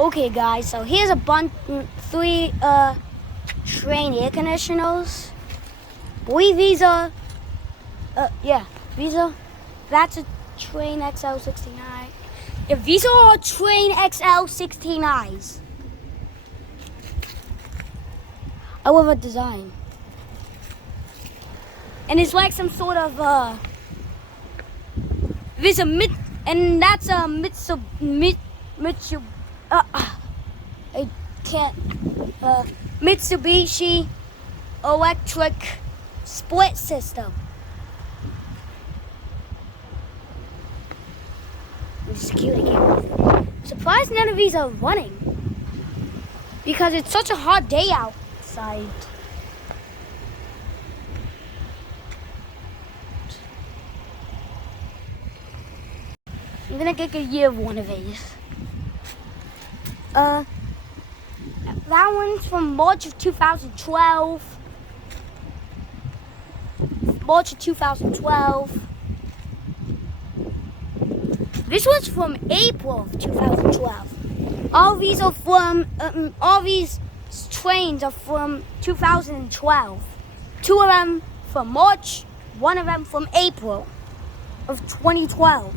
Okay guys, so here's a bunch, three Trane air conditioners. Boy, these are, that's a Trane XL16i. Yeah, these are Trane XL16is. I love a design. And it's like some sort of, that's a Mitsubishi electric split system. I'm just cute again. Surprised none of these are running because it's such a hot day outside. I'm gonna get a year of one of these. That one's from March of 2012. March of 2012. This one's from April of 2012. All these are from, all these trains are from 2012. Two of them from March, one of them from April of 2012.